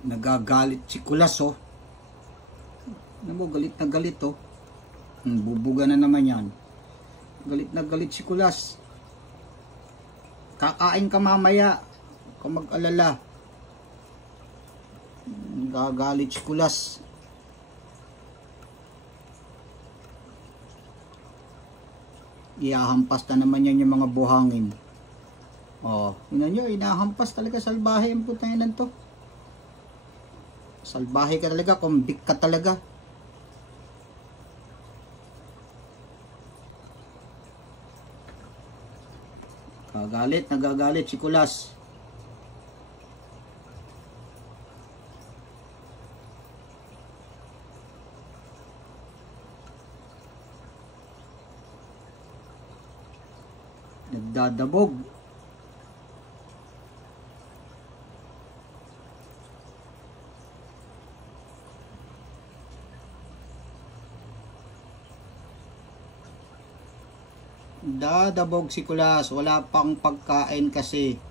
Nagagalit si Kulas, oh. Ano mo, galit na galit, oh. Bubuga na naman yan. Galit na galit si Kulas. Kakain ka mamaya. Kung mag-alala. Nagagalit si Kulas. Iahampas na naman yan yung mga buhangin. Oh, yun nyo, inahampas talaga, salbahe ang putayan to. Salbahe ka talaga, kumbik ka talaga. Nagagalit si Kulas. Nagdadabog. Dadabog si Kulas, wala pang pagkain kasi.